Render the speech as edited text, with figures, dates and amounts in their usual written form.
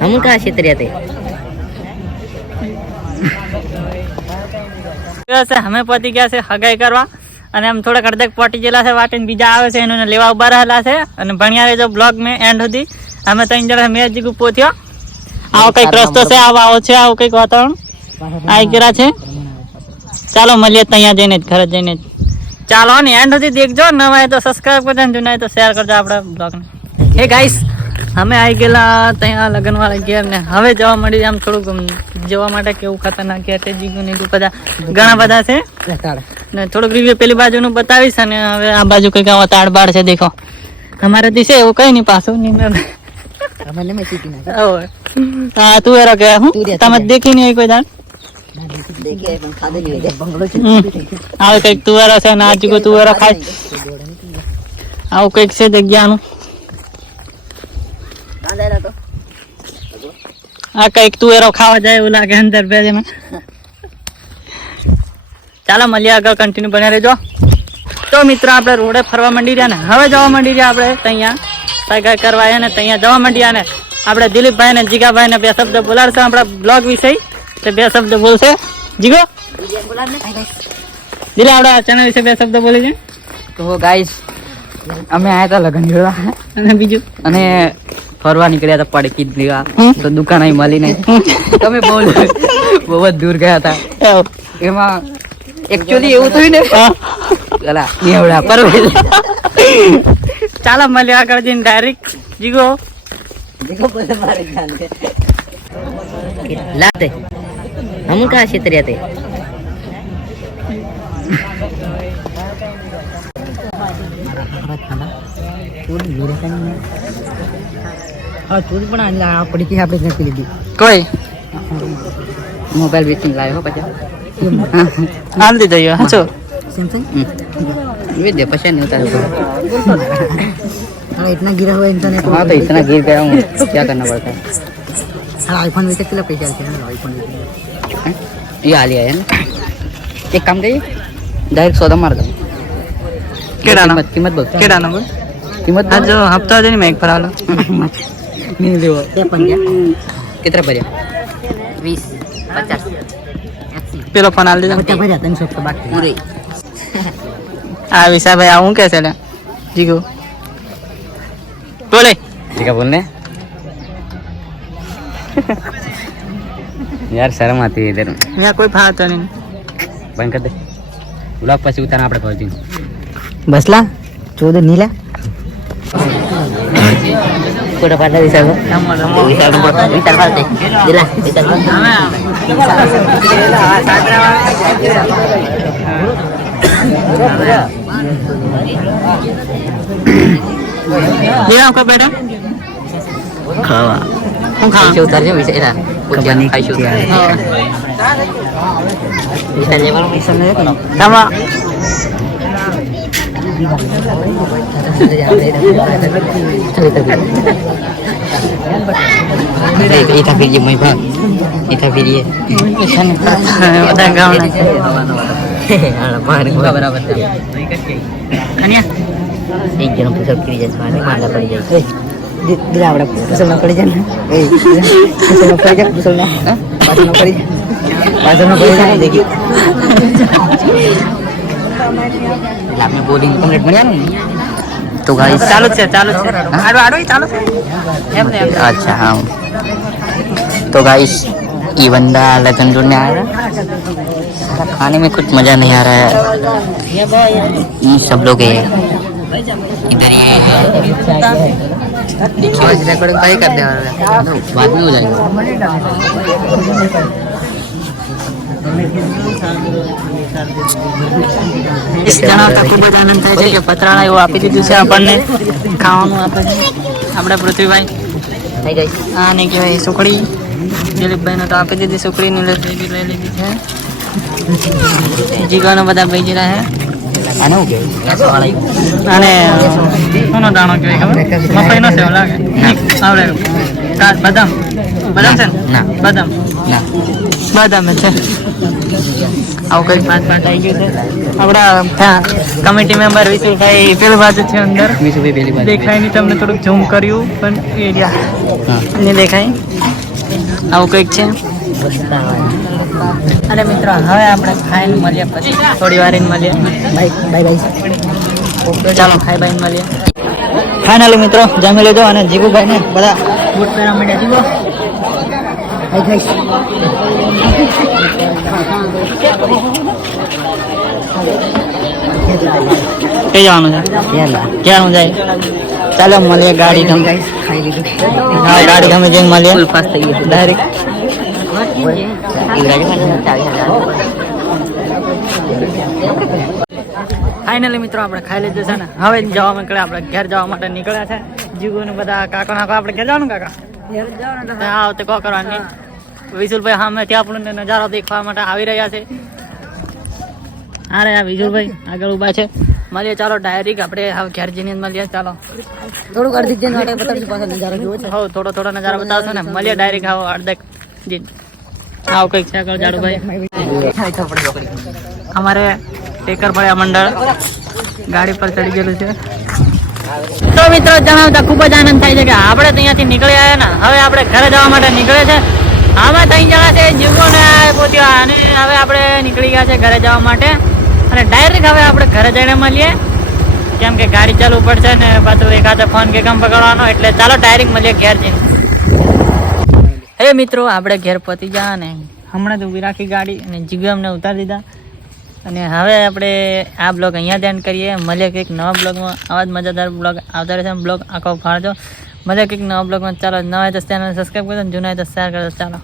हम कहाँ क्षेत्र અમે પહોંચી ગયા છે હગાઈ કરવા અને આમ થોડાક અડધેક પહોંચી ગયેલા છે વાટીને બીજા આવે છે એને લેવા ઉભા રહેલા છે અને ભણ્યા રહેજો બ્લોગ મેં એન્ડ સુધી અમે 3 જણા મેં જીગું પહોંચ્યો આવો કંઈક રસ્તો છે આવો છે આવું કંઈક વાતાવરણ આવી ગયા છે ચાલો મળીએ ત્યાં જઈને જ ઘરે જઈને જ ચાલો ને એન્ડ સુધી દેખજો નવા હોય તો સબસ્ક્રાઈબ કરજો ને જૂના હોય તો શેર કરજો આપણા બ્લોગને હે ગાઈસ અમે આવી ગયેલા ત્યાં લગ્નવાળા ઘેર ને હવે જવા મળી આમ થોડુંક જવા માટે કેવું ખતરનાક ઘેર છે જીગું ને બધા ઘણા બધા છે ને થોડુંક રિવ્યુ પેલી બાજુનું બતાવીશ અને હવે આ બાજુ કંઈક આવા તાડબાડ છે દેખો અમારે દિશે એવું કઈ નહીં પાછું નહીં હા તું એરો કે હું તમે દેખી નહીં કોઈ દાડ હવે કઈક તુવેરો છે ને આજુ તુવેરો ખાય આવું કઈક છે જગ્યાનું આ કઈક તુવેરો ખાવા જાય એવું લાગે અંદર બે જણા ચાલો મળીએ આગળ કન્ટિન્યુ બને રહેજો તો મિત્રો આપણે રોડે ફરવા માંડી રહ્યા ને હવે જવા માંડી રહ્યા આપણે ત્યાં સાયકલ કરવા ને ત્યાં જવા માંડ્યા ને આપણે દિલીપભાઈ ને જીગાભાઈ ને બે શબ્દ બોલાડશે આપણા બ્લોગ વિશે તે બે શબ્દ બોલશે જીગો દિલા આપણા ચેનલ વિશે બે શબ્દ બોલી છે તો ગાઈસ અમે આયા હતા લગન જોવા અને બીજું અને ફરવા નીકળ્યા હતા પડકી જ લેવા તો દુકાન અહીં મળી નહીં તમે બહુ જ દૂર ગયા હતા એમાં એકચ્યુઅલી એવું થયું ને ચલા એવડા પરવેલ ચાલો મળીએ આગળ જઈને ડાયરેક્ટ જીગો लाते हम कहाँ क्षेत्र थे કોઈ मोबाइल बेचने लाए हो पचा हाल दे जाइए हंसो ये दे पचा नहीं होता इतना गिरा हुआ इंटरनेट हाँ तो इतना गिर गया हूँ क्या करना पड़ता है आईफोन बेचे के लिए पैसा आते हैं आईफोन ये आ लिया है ना एक काम करिए डायरेक्ट सौदा मार दो कीमत बोल केड़ा नंबर कीमत आज जो हफ्ता दिन में एक पर आलो नहीं दे क्या पन गया कितना पड़े 20 50 પેલો ફોન આલ દીધો भर जाता है सब तो बाकी पूरे આ વિશા ભાઈ આવું કે છે જીગો બોલે ठीक है बोलने यार शर्म आती है इधर यहाँ कोई फाता नहीं बंद कर दे ब्लॉग પછી ઉતાર આપણે પહોંચી बसला 14 नीला કોડા પાડા વિચાર વિચાર પાડતે દિલા વિચાર ये आपका बेटा ખાવા હું ખા છે ઉતાર જો વિચાર ઉતાર ખાઈશું વિચાર લેવાનું વિચાર ન કરો તમા Ita video mai bang. Ita video. બધા ગાવના Alah mari buka berapa jam? કન્યા એક જણ પુષપ કરી જાય મારે માંડા પડી જાય. दिला बड़ा पुसल ना पड़ी जाना ए पुसल ना पड़ी जा पुसल ना पास ना पड़ी जाना देखिए आपने बोलिंग कंप्लीट बनिया नहीं तो गाइस ચાલુ છે આડો આડો ચાલુ છે એમ ને એમ अच्छा हाँ तो गाइस ये बंदा लगन जोड़ने आ रहा है खाने में कुछ मजा नहीं आ रहा है ये सब लोग है इधर ये कर दे बाद में हो जाएगा જણાવતા ખૂબ જ આનંદ થાય છે કે પતરાળા એવું આપી દીધું છે આપણને ખાવાનું આપે છે આપણા પૃથ્વીભાઈ થઈ ગઈ આ ને કહેવાય સુખડી દિલીપભાઈને તો આપી દીધી સુખડીની લઈ લીધી છે જીગાનો બધા બેસી રહ્યા આને હું કે અને કોનો દાણો કહેવાય ખબર મકાઈનો છે લાગે આવડે બદામ બદામ છે ને ના બદામ ના બદામ છે આવું કંઈક પાંચ આવી ગયું છે આપણા કમિટી મેમ્બર વિશુભાઈ પેલી બાજુ છે અંદર વિશુભાઈ પેલી બાજુ દેખાય નહીં તમને થોડુંક ઝૂમ કર્યું પણ એરિયા નહીં દેખાય. આવું કંઈક છે. અને મિત્રો હવે આપણે ખાઈને મળીએ, પછી થોડી વાર મળીએ. બાય ચાલો ખાઈ બાઈને મળીએ. ફાઇનલી મિત્રો જમી લીધો અને જીગુભાઈ ને બધા બૂટ પહેરવા માંડ્યા. જીગો કઈ જવાનું છે? ક્યાંનું જાય? ચાલો મળીએ ગાડી ગમે. હા ગાડી ગમે જઈને મળીએ. ફૂલ પાસ થઈ ગયું ડાયરેક્ટ. ફાઇનલી મિત્રો આપણે ખાઈ લીધું છે ને હવે જવા નીકળ્યા. આપણે ઘેર જવા માટે નીકળ્યા છે. જીગુ ને બધા કાકા નાકા આપણે ઘેર જવાનું. કાકા હા તો કો કરવાની. વિશુલભાઈ સામે ત્યાં આપણને નજારો દેખવા માટે આવી રહ્યા છે. અરે આ વિશુલભાઈ આગળ ઉભા છે. મળીએ ચાલો ડાયરેક્ટ આપણે હવે ઘેર જઈને મળીએ. ચાલો થોડુંક અડધી જણ માટે બતાવજો પાછો નજારો જોવો છે. હવે થોડો નજારો બતાવશો ને મળીએ ડાયરેક્ટ. આવો અડધેક જી આવું કંઈક છે આગળ જાડુભાઈ. અમારે ટેકર ભળ્યા મંડળ ગાડી પર ચડી ગયેલું છે. તો મિત્રો જણાવતા ખૂબ જ આનંદ થાય છે કે આપણે ત્યાંથી નીકળી આવ્યા ને હવે આપણે ઘરે જવા માટે નીકળે છે. આમાં 3 જણા છે, જીગો ને પોતિયો. અને હવે આપણે નીકળી ગયા છે ઘરે જવા માટે. અને ડાયરેક્ટ હવે આપણે ઘરે જઈને મળીએ, કેમ કે ગાડી ચાલુ પડશે ને પાછું એકાદો ફોન કે કામ પકડવાનો. એટલે ચાલો ડાયરેક્ટ મળીએ ઘેર જઈને. હે મિત્રો આપણે ઘેર પહોંચી ગયા ને હમણાં જ ઊભી રાખી ગાડી અને જીગુ અમને ઉતારી દીધા. અને હવે આપણે આ બ્લોગ અહીંયા જ એન્ડ કરીએ. મળીએ કંઈક નવા બ્લોગમાં. આવા જ મજાદાર બ્લોગ આવતા રહેશે. બ્લોગ આખો ફાળજો. મળીએ કંઈક નવા બ્લોગમાં. ચાલો નવા હોય તો ચેનલ સબસ્ક્રાઈબ કરજો, જૂના હોય તો શેર કરજો. ચાલો.